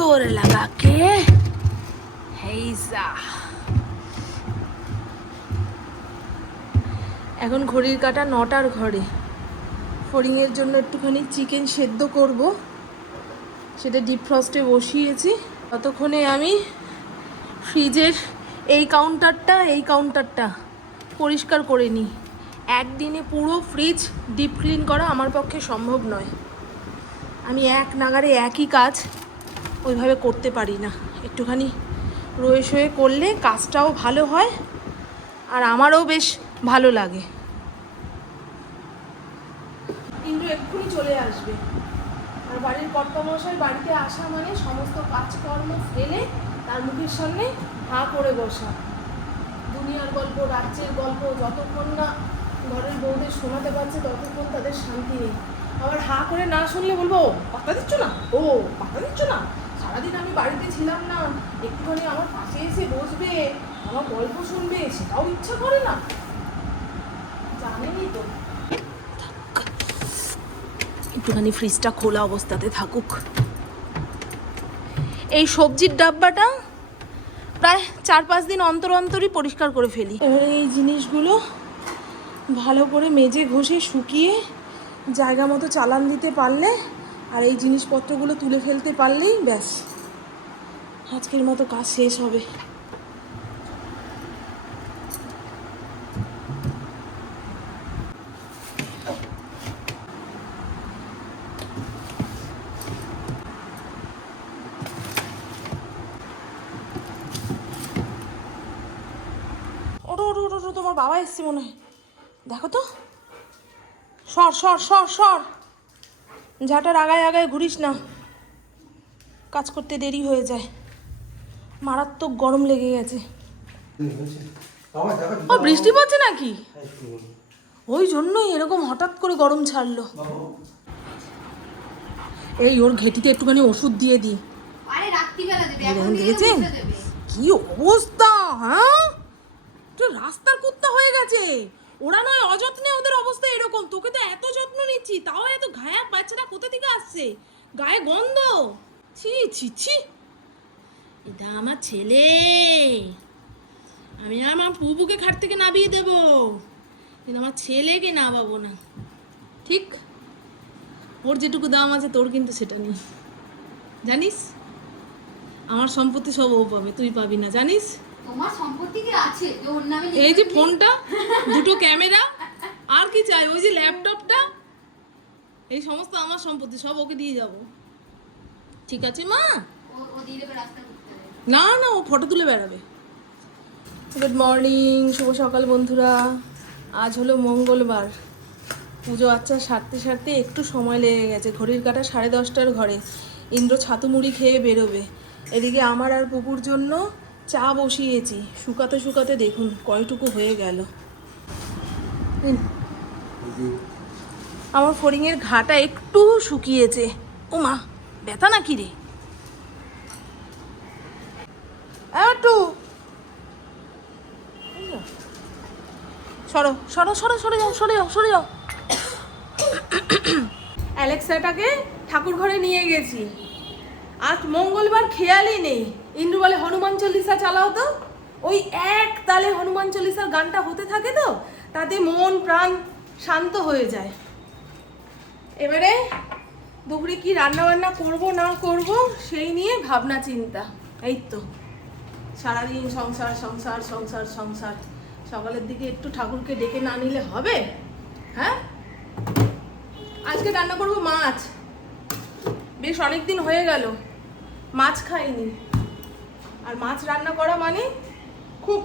जोर लगा के হেইজা এখন ঘড়ির কাটা নটার ঘরে ফড়িংয়ের জন্য একটুখানি চিকেন সেদ্ধ করব সেটা ডিপ ফ্রস্টে বসিয়েছি ততক্ষণে আমি ফ্রিজের এই কাউন্টারটা এই কাউন্টারটা পরিষ্কার করে নিই একদিনে পুরো ফ্রিজ ডিপ ক্লিন করা আমার পক্ষে সম্ভব নয় আমি এক নাগারে একই কাজ ওইভাবে করতে পারি না। একটুখানি রয়ে শয়ে করলে কাজটাও ভালো হয় আর আমারও বেশ ভালো লাগে। কিন্তু এক্ষুনি চলে আসবে। আর বাড়ির কর্তামশাই বাড়িতে আসা মানে সমস্ত কাজকর্ম ফেলে তার মুখের সামনে হাঁ করে বসা। দুনিয়ার গল্প রাজ্যের গল্প যতক্ষণ না ঘরের বউদের শোনাতে পারছে ততক্ষণ তাদের শান্তি নেই। আবার হা করে না শুনলে বলব "ও, পাত্তা দিচ্ছ না? ও পাত্তা দিচ্ছ না? সারাদিন আমি বাড়িতে ছিলাম না, একটুখানি আমার পাশে এসে বসবে, আমার গল্প শুনবে, সেটাও ইচ্ছা করে না। জানেনই তো। একটুখানি ফ্রিজটা খোলা অবস্থাতে থাকুক। এই সবজির ডাব্বাটা প্রায় চার পাঁচ দিন অন্তর অন্তরই পরিষ্কার করে ফেলি। এই জিনিসগুলো ভালো করে মেজে ঘষে শুকিয়ে জায়গা মতো চালান দিতে পারলে আর এই জিনিসপত্রগুলো তুলে ফেলতে পারলেই ব্যাস। আজকের মতো কাজ শেষ হবে। তোমার বাবা এসছে মনে হয়। দেখো তো। সর সর সর সর। ঝাঁটার আগায় আগায় ঘুরিস না। কাজ করতে দেরি হয়ে যায়। মারাত্মক গরম লেগে গেছে। ও বৃষ্টি পড়ছে নাকি? ওই জন্যই এরকম হঠাৎ করে গরম ছাড়লো। এই ওর ঘেটিতে একটুখানি ওষুধ দিয়ে দিই দেখেছেন কি অবস্থা হ্যাঁ? রাস্তার কুত্তা হয়ে গেছে। ওরা নয়, অযত্নে ওদের অবস্থা এরকম। তোকে তো এত যত্ন নিচ্ছি, তাও এত ঘায়া বাচ্চাটা কোথা থেকে আসছে? গায়ে গন্ধ? ছি ছি ছি। এটা আমার ছেলে। আমি আমার পুপুকে খাট থেকে নামিয়ে দেব। কিন্তু আমার ছেলেকে নামাবো না। ঠিক? ওর যেটুকু দাম আছে, তোর কিন্তু সেটা নেই। জানিস? আমার সম্পত্তি সব ও পাবে, তুই পাবি না। জানিস? তোমার সম্পত্তি কি আছে? যে ওর নামে এই যে ফোনটা দুটো ক্যামেরা আর কি চাই? ওই যে ল্যাপটপটা এই সমস্ত আমার সম্পত্তি সব ওকে দিয়ে যাব। ঠিক আছে মা? না না ও ফটো তুলে বেড়াবে। গুড মর্নিং শুভ সকাল বন্ধুরা। আজ হলো মঙ্গলবার। পুজো আচ্ছা সারতে সারতে একটু সময় লেগে গেছে। ঘড়ির কাটা সাড়ে দশটার ঘরে। ইন্দ্র ছাতু মুড়ি খেয়ে বেরোবে। এদিকে আমার আর পুকুর জন্য চা বসিয়েছি। শুকাতে শুকাতে দেখুন কয়টুকু হয়ে গেল। আমার ফড়িংয়ের ঘাটা একটু শুকিয়েছে। ও মা ব্যথা নাকি রে? একটু সরো সরো সরো, সরে যাও সরে যাও সরে যাও। অ্যালেক্সাটাকে ঠাকুর ঘরে নিয়ে গেছি। আজ মঙ্গলবার খেয়ালই নেই। ইন্দ্র বলে, হনুমান চল্লিশা চালাও তো। ওই এক তালে হনুমান চল্লিশার গানটা হতে থাকে তো, তাতে মন প্রাণ শান্ত হয়ে যায়। এবারে দুপুরে কি রান্না বান্না করব না করব, সেই নিয়ে ভাবনা চিন্তা। এই তো, সারাদিন সংসার সংসার সংসার সংসার। সকালের দিকে একটু ঠাকুরকে ডেকে না নিলে হবে? হ্যাঁ? আজকে রান্না করব মাছ। বেশ অনেক দিন হয়ে গেল, মাছ খাইনি। আর মাছ রান্না করা মানে খুব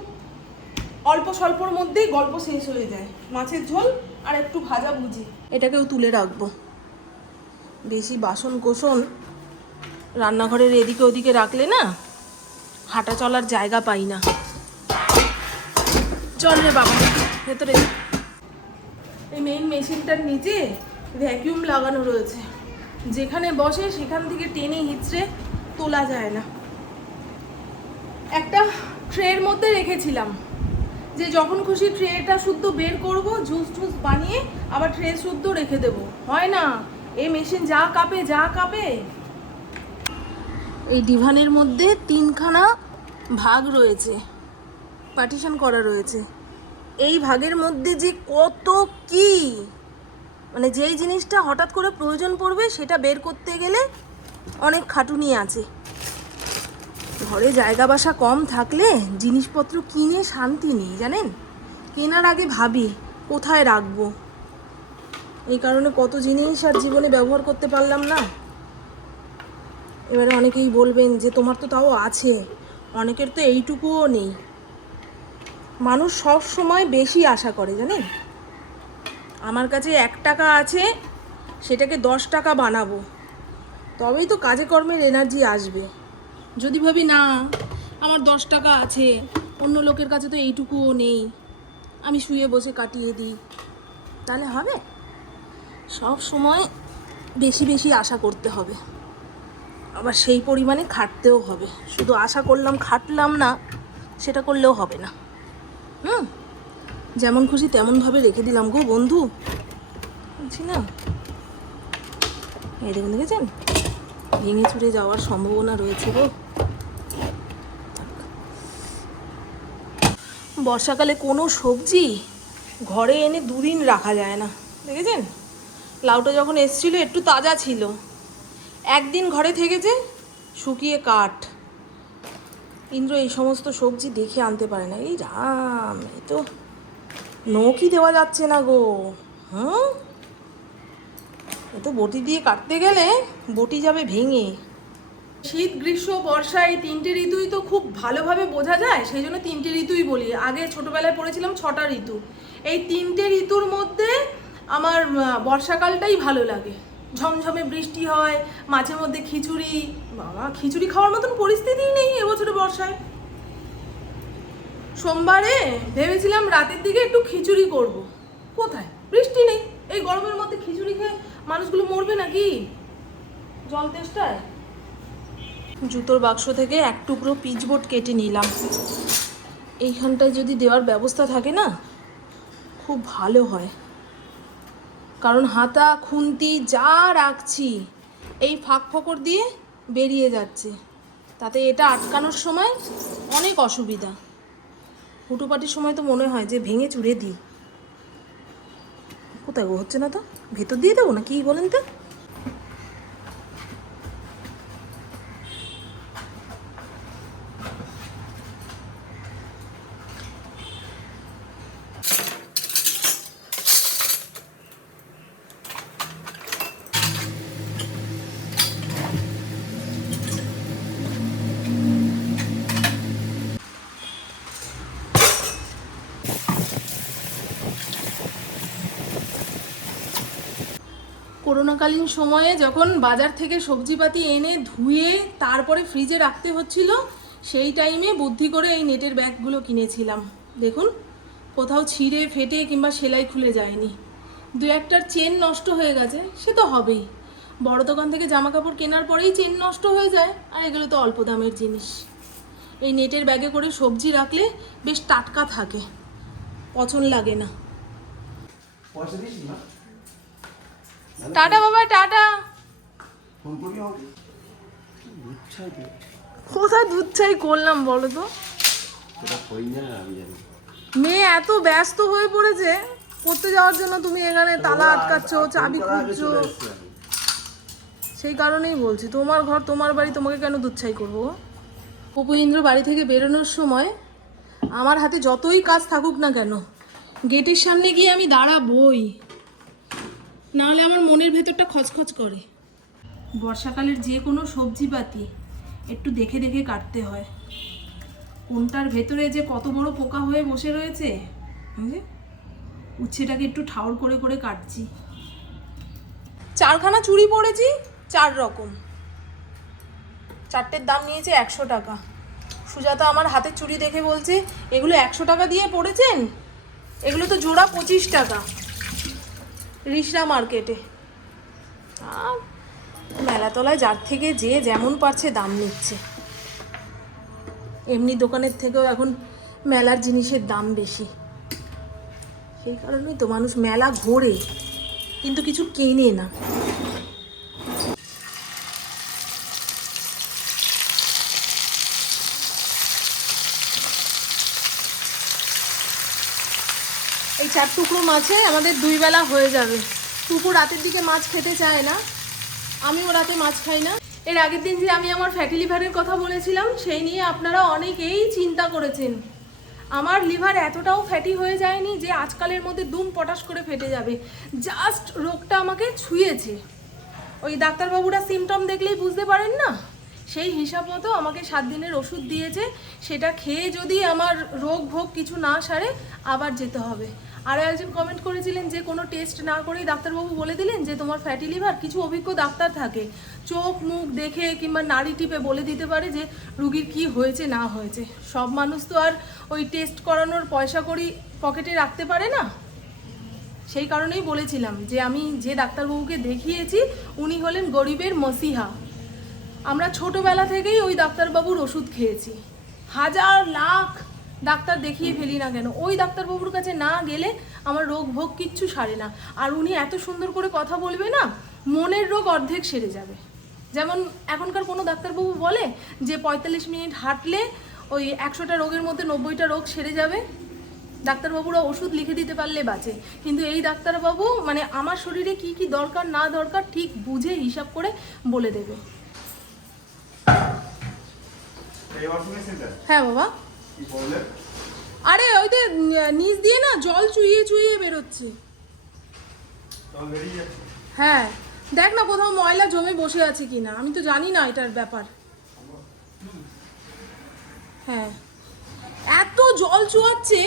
অল্প স্বল্পর মধ্যেই গল্প শেষ হয়ে যায়। মাছের ঝোল আর একটু ভাজা ভুজি। এটাকেও তুলে রাখব। বেশি বাসন কোসন রান্নাঘরের এদিকে ওদিকে রাখলে না হাঁটা চলার জায়গা পাই না। চল রে বাবা ভেতরে এই মেইন মেশিনটার নিচে ভ্যাকিউম লাগানো রয়েছে। যেখানে বসে সেখান থেকে টেনে হিচড়ে তোলা যায় না। একটা ট্রের মধ্যে রেখেছিলাম। যে যখন খুশি ট্রেটা শুদ্ধ বের করব জুস টুস বানিয়ে আবার ট্রে শুদ্ধ রেখে দেব। হয় না? এই মেশিন যা কাঁপে যা কাঁপে। এই ডিভানের মধ্যে তিনখানা ভাগ রয়েছে। পার্টিশন করা রয়েছে। এই ভাগের মধ্যে যে কত কি? মানে যেই জিনিসটা হঠাৎ করে প্রয়োজন পড়বে, সেটা বের করতে গেলে অনেক খাটুনি আছে। ঘরে জায়গা বাসা কম থাকলে জিনিসপত্র কিনে শান্তি নেই, জানেন? কেনার আগে ভাবি, কোথায় রাখব? এই কারণে কত জিনিস আর জীবনে ব্যবহার করতে পারলাম না। এবারে অনেকেই বলবেন যে, তোমার তো তাও আছে, অনেকের তো এইটুকুও নেই। মানুষ সব সময় বেশি আশা করে, জানেন? আমার কাছে এক টাকা আছে, সেটাকে দশ টাকা বানাবো। তবেই তো কাজে কর্মের এনার্জি আসবে। যদি ভাবি, না, আমার দশ টাকা আছে, অন্য লোকের কাছে তো এইটুকুও নেই, আমি শুয়ে বসে কাটিয়ে দিই। তাহলে হবে? সব সময় বেশি বেশি আশা করতে হবে। আবার সেই পরিমাণে খাটতেও হবে। শুধু আশা করলাম, খাটলাম না, সেটা করলেও হবে না। হুম? যেমন খুশি তেমনভাবে রেখে দিলাম গো বন্ধু। বলছি না? এই দেখুন, দেখেছেন? ভেঙে চুরে যাওয়ার সম্ভাবনা রয়েছে গো। বর্ষাকালে কোনো সবজি ঘরে এনে দুদিন রাখা যায় না, দেখেছেন? লাউটা যখন এসছিল, একটু তাজা ছিল। একদিন ঘরে থেকেছে শুকিয়ে কাঠ। ইন্দ্র এই সমস্ত সবজি দেখে আনতে পারে না। এই রাম এ তো নৌকি দেওয়া যাচ্ছে না গো। হুম? এ তো বটি দিয়ে কাটতে গেলে বটি যাবে ভেঙে। শীত, গ্রীষ্ম, বর্ষা এই তিনটে ঋতুই তো খুব ভালোভাবে বোঝা যায়, সেই জন্য তিনটে ঋতুই বলি। আগে ছোটবেলায় পড়েছিলাম ছটা ঋতু। এই তিনটে ঋতুর মধ্যে আমার বর্ষাকালটাই ভালো লাগে। ঝমঝমে বৃষ্টি হয়, মাঝে মধ্যে খিচুড়ি। বাবা, খিচুড়ি খাওয়ার মতন পরিস্থিতিই নেই এবছরে বর্ষায়। সোমবারে ভেবেছিলাম রাতের দিকে একটু খিচুড়ি করব। কোথায়? বৃষ্টি নেই। এই গরমের মধ্যে খিচুড়ি খেয়ে মানুষগুলো মরবে নাকি? জল তেষ্টায়? জুতোর বাক্স থেকে এক টুকরো পিচবোর্ড কেটে নিলাম। এইখানটায় যদি দেওয়ার ব্যবস্থা থাকে না, খুব ভালো হয়। কারণ হাতা, খুন্তি যা রাখছি, এই ফাঁক ফকর দিয়ে বেরিয়ে যাচ্ছে। তাতে এটা আটকানোর সময় অনেক অসুবিধা। হুটোপাটির সময় তো মনে হয় যে ভেঙে চুড়ে দিই। কোথায় হচ্ছে না তো? ভেতর দিয়ে দেবো না কি বলেন তো? করোনাকালীন সময়ে যখন বাজার থেকে সবজিপাতি এনে ধুয়ে তারপরে ফ্রিজে রাখতে হচ্ছিল, সেই টাইমে বুদ্ধি করে এই নেটের ব্যাগগুলো কিনেছিলাম। দেখুন, কোথাও ছিঁড়ে ফেটে কিংবা সেলাই খুলে যায়নি। দু একটার চেন নষ্ট হয়ে গেছে, সে তো হবেই। বড় দোকান থেকে জামা কাপড় কেনার পরেই চেন নষ্ট হয়ে যায়, আর এগুলো তো অল্প দামের জিনিস। এই নেটের ব্যাগে করে সবজি রাখলে বেশ টাটকা থাকে। পছন্দ লাগে না। টাটা বাবা, টাটা। কোথায় দুধ চাই করলাম বলো তো? মেয়ে এত ব্যস্ত হয়ে পড়েছে, পড়তে যাওয়ার জন্য তুমি এখানে তালা আটকাচ্ছ, চাবি খুঁজছো। সেই কারণেই বলছি, তোমার ঘর, তোমার বাড়ি, তোমাকে কেন দুচ্ছাই করব অপু ইন্দ্র বাড়ি থেকে বেরোনোর সময় আমার হাতে যতই কাজ থাকুক না কেন, গেটের সামনে গিয়ে আমি দাঁড়াবই। নাহলে আমার মনের ভেতরটা খচখচ করে। বর্ষাকালের যে কোনো সবজিপাতি একটু দেখে দেখে কাটতে হয়। কোনটার ভেতরে যে কত বড় পোকা হয়ে বসে রয়েছে? বুঝলে উচ্ছেটাকে একটু ঠাউর করে করে কাটছি। চারখানা চুড়ি পড়েছি চার রকম। চারটের দাম নিয়েছে একশো টাকা। সুজাতা আমার হাতের চুড়ি দেখে বলছে এগুলো একশো টাকা দিয়ে পড়েছেন? এগুলো তো জোড়া পঁচিশ টাকা। রিসরা মার্কেটে। আর মেলাতলায় যার থেকে যে যেমন পারছে দাম নিচ্ছে। এমনি দোকানের থেকেও এখন মেলার জিনিসের দাম বেশি। সেই কারণেই তো মানুষ মেলা ঘোরে, কিন্তু কিছু কেনে না। চার টুকরো মাছে আমাদের দুই বেলা হয়ে যাবে। টুকু রাতের দিকে মাছ খেতে চায় না। আমিও রাতে মাছ খাই না। এর আগের দিন যে আমি আমার ফ্যাটি লিভারের কথা বলেছিলাম, সেই নিয়ে আপনারা অনেকেই চিন্তা করেছেন। আমার লিভার এতটাও ফ্যাটি হয়ে যায়নি যে আজকালের মধ্যে দুম পটাশ করে ফেটে যাবে। জাস্ট রোগটা আমাকে ছুঁয়েছে। ওই ডাক্তারবাবুরা সিমটম দেখলেই বুঝতে পারেন না? সেই হিসাব মতো আমাকে সাত দিনের ওষুধ দিয়েছে। সেটা খেয়ে যদি আমার রোগ ভোগ কিছু না সারে, আবার যেতে হবে। আরও একজন কমেন্ট করেছিলেন যে, কোনো টেস্ট না করেই ডাক্তারবাবু বলে দিলেন যে, তোমার ফ্যাটি লিভার কিছু অভিজ্ঞ ডাক্তার থাকে। চোখ, মুখ দেখে কিংবা নাড়ি টিপে বলে দিতে পারে যে, রুগীর কি হয়েছে, না হয়েছে। সব মানুষ তো আর ওই টেস্ট করানোর পয়সা করি পকেটে রাখতে পারে না। সেই কারণেই বলেছিলাম যে, আমি যে ডাক্তারবাবুকে দেখিয়েছি, উনি হলেন গরিবের মসিহা। আমরা ছোটবেলা থেকেই ওই ডাক্তারবাবুর ওষুধ খেয়েছি। হাজার লাখ ডাক্তার দেখিয়ে ফেলি না কেন? ওই ডাক্তারবাবুর কাছে না গেলে আমার রোগ ভোগ কিচ্ছু সারে না। আর উনি এত সুন্দর করে কথা বলবে না মনের রোগ অর্ধেক সেরে যাবে। যেমন এখনকার কোনো ডাক্তারবাবু বলে যে পঁয়তাল্লিশ মিনিট হাঁটলে ওই একশোটা রোগের মধ্যে নব্বইটা রোগ সেরে যাবে। ডাক্তারবাবুরা ওষুধ লিখে দিতে পারলে বাঁচে। কিন্তু এই ডাক্তারবাবু মানে আমার শরীরে কি কি দরকার না দরকার ঠিক বুঝে হিসাব করে বলে দেবে। হ্যাঁ বাবা। কি প্রবলেম আরে ওই যে নিচ দিয়ে না জল চুইয়ে চুইয়ে বেরোচ্ছে। হ্যাঁ। দেখ না কোথাও ময়লা জমে বসে আছে কিনা। আমি তো জানি না এটার ব্যাপার। হ্যাঁ। এত জল চুয়াচ্ছে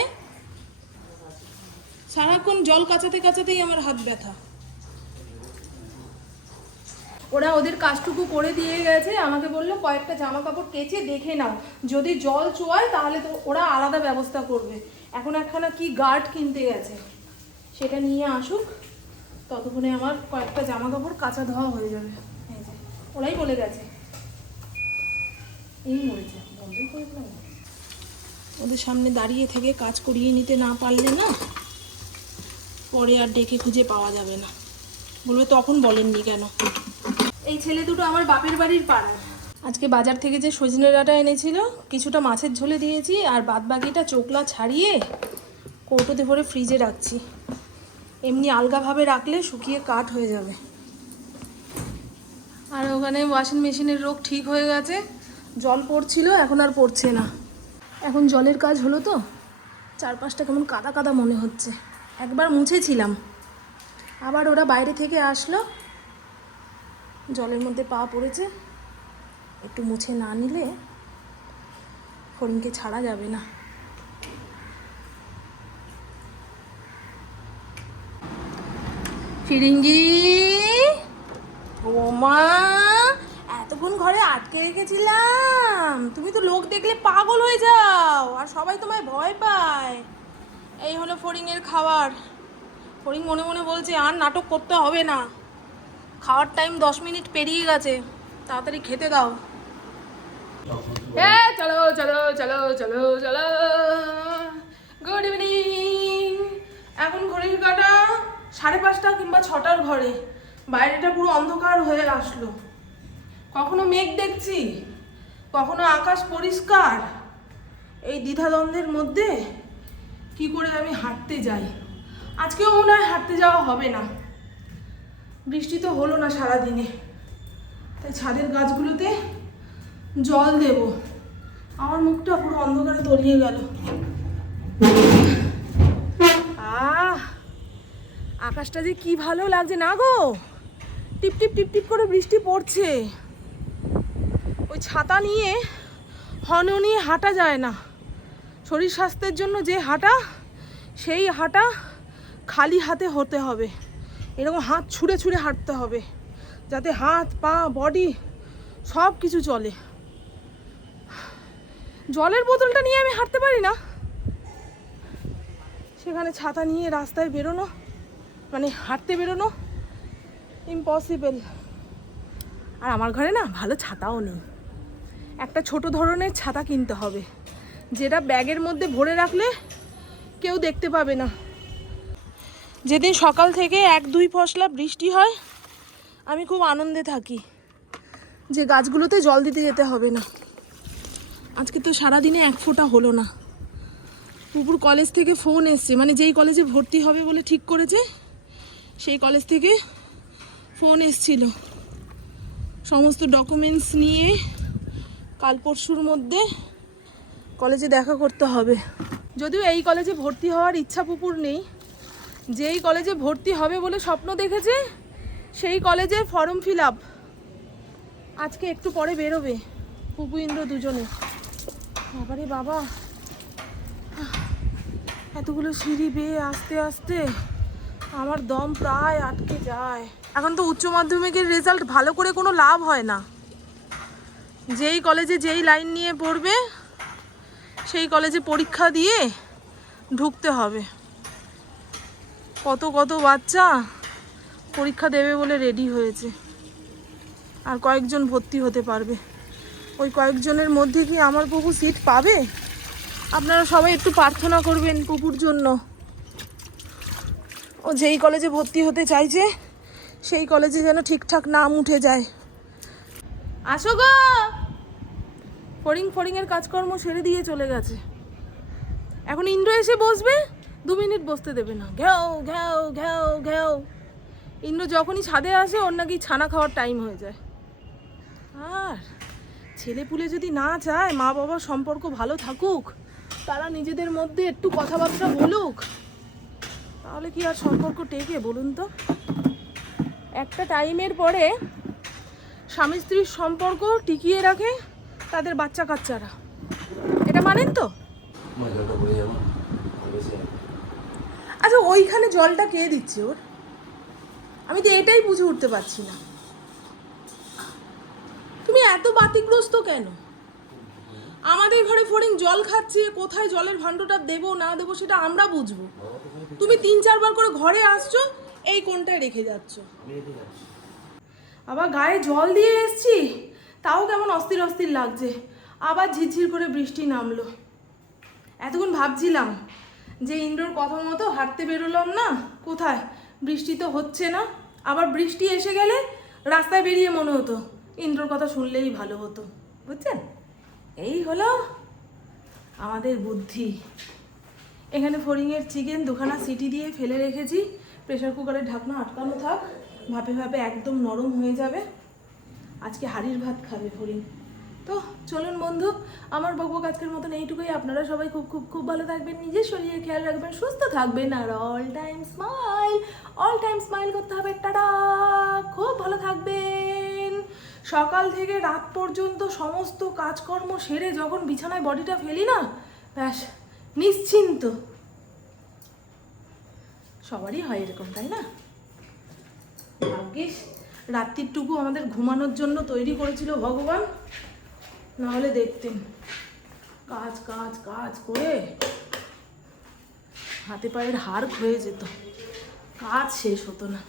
সারাক্ষণ জল কাচাতে কাচাতেই আমার হাত ব্যথা। ওরা ওদের কাজটুকু করে দিয়ে গেছে, আমাকে বলল কয়েকটা জামা কাপড় কেচে দেখে নাও। যদি জল চোয়ায় তাহলে তো ওরা আলাদা ব্যবস্থা করবে। এখন একখানা কি গার্ড কিনতে গেছে। সেটা নিয়ে আসুক, ততক্ষণে আমার কয়েকটা জামা কাপড় কাঁচা ধোয়া হয়ে যাবে। ওরাই বলে গেছে। এই মরেছে ওদের সামনে দাঁড়িয়ে থেকে কাজ করিয়ে নিতে না পারলে না, পরে আর ডেকে খুঁজে পাওয়া যাবে না। বলবে তখন বলেননি কেন? এই ছেলে দুটো আমার বাপের বাড়ির পাড়ার। আজকে বাজার থেকে যে সজনে ডাঁটা এনেছিল, কিছুটা মাছের ঝোলে দিয়েছি আর বাদ বাকিটা চোকলা ছাড়িয়ে কৌটোতে ভরে ফ্রিজে রাখছি। এমনি আলগাভাবে রাখলে শুকিয়ে কাঠ হয়ে যাবে। আর ওখানে ওয়াশিং মেশিনের রোগ ঠিক হয়ে গেছে। জল পড়ছিল, এখন আর পড়ছে না। এখন জলের কাজ হলো তো। চারপাশটা কেমন কাদা কাদা মনে হচ্ছে। একবার মুছেছিলাম। আবার ওরা বাইরে থেকে আসলো। জলের মধ্যে পা পড়েছে। একটু মুছে না নিলে ফড়িংকে ছাড়া যাবে না। ফিরিঙ্গি! ও মা! এতক্ষণ ঘরে আটকে রেখেছিলাম। তুমি তো লোক দেখলে পাগল হয়ে যাও, আর সবাই তোমায় ভয় পায়। এই হলো ফড়িংয়ের খাবার। ফড়িং মনে মনে বলছে, আর নাটক করতে হবে না। খাওয়ার টাইম দশ মিনিট পেরিয়ে গেছে। তাড়াতাড়ি খেতে দাও। এ, চলো চলো চলো চলো চলো। গুড ইভিনিং এখন ঘড়ির কাটা সাড়ে পাঁচটা কিংবা ছটার ঘরে। বাইরেটা পুরো অন্ধকার হয়ে আসলো। কখনো মেঘ দেখছি, কখনো আকাশ পরিষ্কার। এই দ্বিধাদ্বন্দ্বের মধ্যে কি করে আমি হাঁটতে যাই? আজকেও মনে হয় হাঁটতে যাওয়া হবে না। বৃষ্টি তো হলো না সারাদিনে। তাই ছাদের গাছগুলোতে জল দেব। আমার মুখটা পুরো অন্ধকারে তলিয়ে গেল। আহ, আকাশটা যে কি ভালো লাগছে না গো। টিপ টিপ টিপ টিপ করে বৃষ্টি পড়ছে। ওই ছাতা নিয়ে হন নিয়ে হাঁটা যায় না। শরীর স্বাস্থ্যের জন্য যে হাঁটা, সেই হাঁটা খালি হাতে হতে হবে। এরকম হাত ছুঁড়ে ছুঁড়ে হাঁটতে হবে, যাতে হাত, পা বডি সব কিছু চলে। জলের বোতলটা নিয়ে আমি হাঁটতে পারি না। সেখানে ছাতা নিয়ে রাস্তায় বেরোনো মানে হাঁটতে বেরোনো ইম্পসিবল আর আমার ঘরে না ভালো ছাতাও নেই। একটা ছোট ধরনের ছাতা কিনতে হবে, যেটা ব্যাগের মধ্যে ভরে রাখলে কেউ দেখতে পাবে না। যেদিন সকাল থেকে এক দুই ফসলা বৃষ্টি হয়, আমি খুব আনন্দে থাকি যে গাছগুলোতে জল দিতে যেতে হবে না। আজকে তো সারাদিনে এক ফোঁটা হলো না। পুকুর কলেজ থেকে ফোন এসছে মানে যেই কলেজে ভর্তি হবে বলে ঠিক করেছে, সেই কলেজ থেকে ফোন এসছিল। সমস্ত ডকুমেন্টস নিয়ে কাল পরশুর মধ্যে কলেজে দেখা করতে হবে। যদিও এই কলেজে ভর্তি হওয়ার ইচ্ছা পুকুর নেই যেই কলেজে ভর্তি হবে বলে স্বপ্ন দেখেছে, সেই কলেজের ফর্ম ফিল আপ। আজকে একটু পরে বেরোবে পুপু ইন্দ্র দুজনে। বাবারে বাবা। এতগুলো সিঁড়ি বেয়ে আস্তে আস্তে আমার দম প্রায় আটকে যায়। এখন তো উচ্চ মাধ্যমিকের রেজাল্ট ভালো করে কোনো লাভ হয় না। যেই কলেজে যেই লাইন নিয়ে পড়বে, সেই কলেজে পরীক্ষা দিয়ে ঢুকতে হবে। কত কত বাচ্চা পরীক্ষা দেবে বলে রেডি হয়েছে। আর কয়েকজন ভর্তি হতে পারবে। ওই কয়েকজনের মধ্যে কি আমার পপু সিট পাবে? আপনারা সবাই একটু প্রার্থনা করবেন পপুর জন্য। ও যেই কলেজে ভর্তি হতে চাইছে, সেই কলেজে যেন ঠিকঠাক নাম উঠে যায়। আসো গো! ফড়িং ফড়িংয়ের কাজকর্ম সেরে দিয়ে চলে গেছে। এখন ইন্দ্র এসে বসবে? দু মিনিট বসতে দেবে না। ঘ্যাও ঘ্যাও ঘ্যাও ঘ্যাও ইন্দ্র যখনই ছাদে আসে, ওর নাকি ছানা খাওয়ার টাইম হয়ে যায়। আর ছেলে পুলে যদি না চায় মা বাবার সম্পর্ক ভালো থাকুক, তারা নিজেদের মধ্যে একটু কথাবার্তা বলুক, তাহলে কি আর সম্পর্ক টেকে বলুন তো? একটা টাইমের পরে স্বামী স্ত্রীর সম্পর্ক টিকিয়ে রাখে তাদের বাচ্চা কাচ্চারা এটা মানেন তো মজাটা পড়ে যাব আর বেশি আর আচ্ছা ওইখানে জলটা কে দিচ্ছে ওর? আমি তো এটাই বুঝে উঠতে পারছি না। তুমি এত বাতিগ্রস্ত কেন? আমাদের ঘরে ফড়িং জল খাচ্ছে, কোথায় জলের ভাণ্ডটা দেবো, না দেবো সেটা আমরা বুঝব। তুমি তিন, চারবার করে ঘরে আসছো, এই কোনটায় রেখে যাচ্ছি। আবার গায়ে জল দিয়ে এসছি, তাও কেমন অস্থির অস্থির লাগছে। আবার ঝিরঝির করে বৃষ্টি নামলো। এতক্ষণ ভাবছিলাম যে ইন্দ্রর কথা মতো হাঁটতে বেরোলাম না, কোথায়? বৃষ্টি তো হচ্ছে না। আবার বৃষ্টি এসে গেলে রাস্তায় বেরিয়ে মনে হতো, ইন্দ্রর কথা শুনলেই ভালো হতো। বুঝছেন? এই হলো আমাদের বুদ্ধি। এখানে ফড়িংয়ের চিকেন দুখানা সিটি দিয়ে ফেলে রেখেছি। প্রেশার কুকারের ঢাকনা আটকানো থাক। ভাপে ভাপে একদম নরম হয়ে যাবে। আজকে হাড়ির ভাত খাবে ফড়িং। তো চলুন বন্ধু, আমার বকবক আজকের মতন এইটুকুই। আপনারা সবাই খুব খুব খুব ভালো থাকবেন, নিজের শরীরে খেয়াল রাখবেন, সুস্থ থাকবেন, আর all time smile all time smile করতে হবে। টাটা! খুব ভালো থাকবেন। সকাল থেকে রাত পর্যন্ত সমস্ত কাজকর্ম সেরে যখন বিছানায় বডিটা ফেলি না, ব্যাস, নিশ্চিন্ত। সবারই হয় এরকম, তাই না? ভাগ্যিস, রাত্রিটুকু আমাদের ঘুমানোর জন্য তৈরি করেছিল ভগবান। নাহলে দেখতেন। কাজ কাজ কাজ করে হাতে পায়ের হার ক্ষয়ে যেত। কাজ শেষ হতো না।